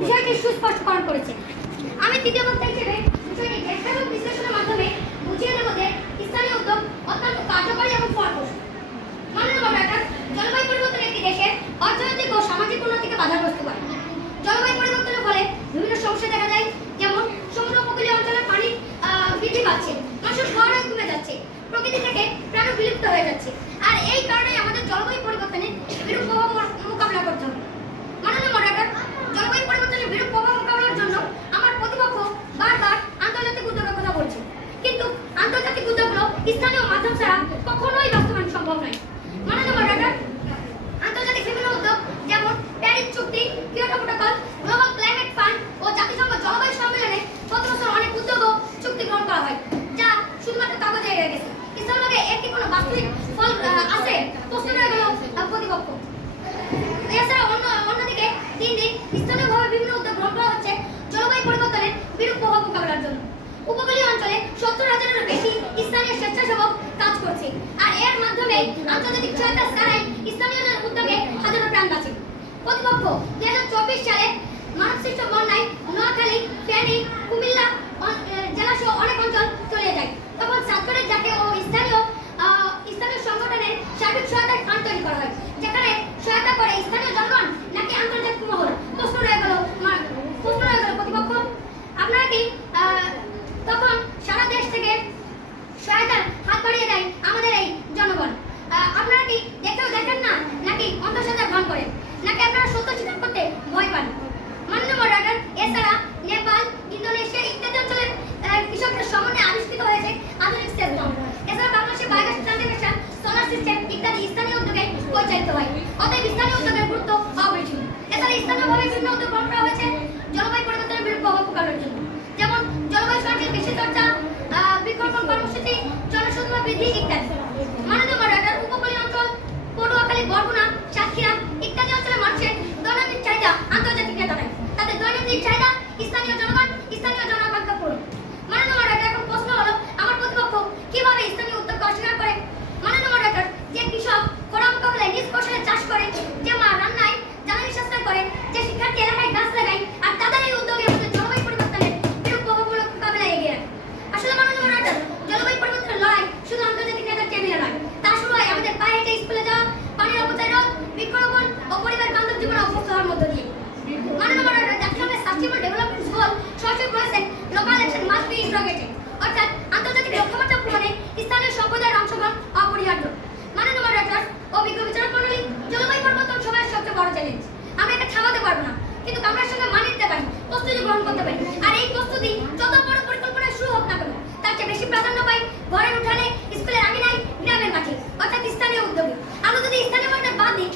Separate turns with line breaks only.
বিষয়টি সুস্পষ্টকরণ করেছেন আমি তৃতীয় বক্তা হিসেবে বিষয়টি ব্যাখ্যা এবং বিশ্লেষণের মাধ্যমে বুঝিয়ে দেব যে স্থানীয় উদ্যোগ অত্যন্ত কার্যকরী এবং ফলপ্রসূ। মাননীয় জলবায়ু পরিবর্তন একটি দেশের অর্থনৈতিক ও সামাজিক উন্নতিকে বাধাগ্রস্ত করে। জলবায়ু পরিবর্তনের ফলে বিভিন্ন সমস্যা দেখা যায়, যেমন সমুদ্র উপকূলীয় অঞ্চলের পানি বৃদ্ধি পাচ্ছে, মানুষের ঘর কমে যাচ্ছে, প্রকৃতি থেকে প্রাণ বিলুপ্ত হয়ে যাচ্ছে। আর এই কারণে আমাদের জলবায়ু পরিবর্তনে বিরূপ প্রভাব মো- মোকাবিলা করতে হবে মাননীয় মডারেটর জলবায়ু পরিবর্তনের বিরূপ প্রভাব মোকাবিলার জন্য আমার প্রতিপক্ষ বারবার আন্তর্জাতিক উদ্যোগের কথা বলছে কিন্তু আন্তর্জাতিক উদ্যোগগুলো ছাড়া কখনোই বাস্তবায়ন সম্ভব নয়। মাননীয় মডারেটর আন্তর্জাতিক বিভিন্ন উদ্যোগ যেমন প্যারিস চুক্তি, Kyoto protocol, global climate fund ও জাতিসংঘ জলবায়ু সম্মেলনে গত বছর অনেক উদ্যোগ চুক্তি গ্রহণ করা হয়, যা শুধুমাত্র কাগজে রয়ে গেছে। ইসলামকে এর কি কোনো বাস্তবিক ফল আছে? প্রশ্ন রয়ে গেল প্রতিপক্ষ। এছাড়া অন্য, অন্যদিকে দিন দিন স্থানীয়ভাবে বিভিন্ন উদ্যোগ গ্রহণ করা হচ্ছে জলবায়ু পরিবর্তনের বিরূপ প্রভাব মোকাবেলার জন্য। উপকূলীয় অঞ্চলে সত্তর হাজারেরও বেশি স্থানীয় স্বেচ্ছাসেবক করছে। আর এর মাধ্যমে আন্তর্জাতিক সহায়তা ছাড়াই স্থানীয়দের উদ্যোগে হাজারো প্রাণ বাঁচে। প্রতিপক্ষ দুই হাজার চব্বিশ সালে মানবসৃষ্ট বন্যায় নোয়াখালী, ফেনী, কুমিল্লা জেলা সহ অনেক অঞ্চল তলিয়ে যায়। তখন ছাত্রদের যাকে ও স্থানীয় স্থানীয় সংগঠনের সার্বিক সহায়তার ফান্ড তৈরি করা হয়, যেখানে সহায়তা করে স্থানীয় জনগণ নাকি আন্তর্জাতিক মহল। প্রশ্ন রয়ে গেল প্রশ্ন রয়ে গেল প্রতিপক্ষ। আপনারা কি আহ, তখন সারা দেশ থেকে সহায়তার হাত বাড়িয়ে দেয় আমাদের এই জনগণ আহ, আপনারা কি দেখেও দেখেন না নাকি অন্তঃসাজার ভান করেন নাকি আপনারা সত্য স্বীকার করতে ভয় পান মাননীয় মডারেটর এছাড়া নেপাল, ইন্দোনেশিয়া ইত্যাদি অঞ্চলের কৃষকদের সমন্বয়ে আবিষ্কৃত হয়েছে আধুনিক এছাড়া বাংলাদেশে বায়োগ্যাস ট্রান্সফরমেশন সোলার সিস্টেম ইত্যাদি স্থানীয় উদ্যোগে পরিচালিত হয়। অতএব স্থানীয় উদ্যোগের গুরুত্ব অপরিসীম এছাড়া স্থানীয়ভাবে বিভিন্ন উদ্যোগ গ্রহণ করা হয়েছে জলবায়ু পরিবর্তনের বিরুদ্ধে প্রভাব মোকাবিলার জন্য যেমন জলবায়ু সংরক্ষণ কৃষি চর্চা আহ, বৃক্ষরোপণ কর্মসূচি জনসংখ্যা বৃদ্ধি ইত্যাদি মাননীয় মডারেটর উপকূলীয় অঞ্চল পটুয়াখালী বরগুনা সাতক্ষীরা ইত্যাদি অঞ্চলের মানুষের দৈনন্দিন চাহিদা আন্তর্জাতিক নেতা নয় তাদের দৈনন্দিন চাহিদা স্থানীয় জনগণ স্থানীয় জনআকাঙ্ক্ষা পূরণ মাননীয় মডারেটর এখন প্রশ্ন হলো আমার প্রতিপক্ষ কীভাবে স্থানীয় উদ্যোগকে অস্বীকার করে মাননীয় মডারেটর যে কৃষক খরা মোকাবেলায় নিজ ফসলে চাষ করে যে মা রান্নায় জ্বালানি সাশ্রয় করে যে শিক্ষার্থী এলাকায় গাছ লাগায় আর তাদের এই উদ্যোগে আমাদের জলবায়ু পরিবর্তনের বিরূপ প্রভাবমূলক মোকাবেলায় এগিয়ে রাখে আসলে মাননীয় মডারেটর জলবায়ু পরিবর্তনের লড়াই শুধু আন্তর্জাতিক নেতার টেবিলে নয় তা শুরু হয় আমাদের পায়ে হেঁটে স্কুলে যাওয়া পানির অপচয় রোধ বৃক্ষরোপণ ও পরিবার বান্ধব জীবন অভ্যস্ত হওয়ার মধ্য দিয়ে মাননীয় মডারেটর জাতিসংঘের সাস্টেনেবল ডেভেলপমেন্ট গোল সরাসরি করেছেন local action must be integrated অর্থাৎ আন্তর্জাতিক লক্ষ্যমাত্রা পূরণে স্থানীয় সম্প্রদায়ের অংশগ্রহণ অপরিহার্য মাননীয় মডারেটর অভিজ্ঞ বিচারক মণ্ডলী জলবায়ু পরিবর্তন সময়ের সবচেয়ে বড় চ্যালেঞ্জ আমরা এটা থামাতে পারব না কিন্তু আমরা সঙ্গে মানিয়ে নিতে পারি প্রস্তুতি গ্রহণ করতে আর এই প্রস্তুতি যত বড় পরিকল্পনা শুরু হোক না কেন, তার চেয়ে বেশি প্রাধান্য পাই ঘরের উঠানে, স্কুলের আঙিনায়, গ্রামের মাঠে, অর্থাৎ স্থানীয় উদ্যোগে। আমরা যদি স্থানীয় মাঠে বাদ দিই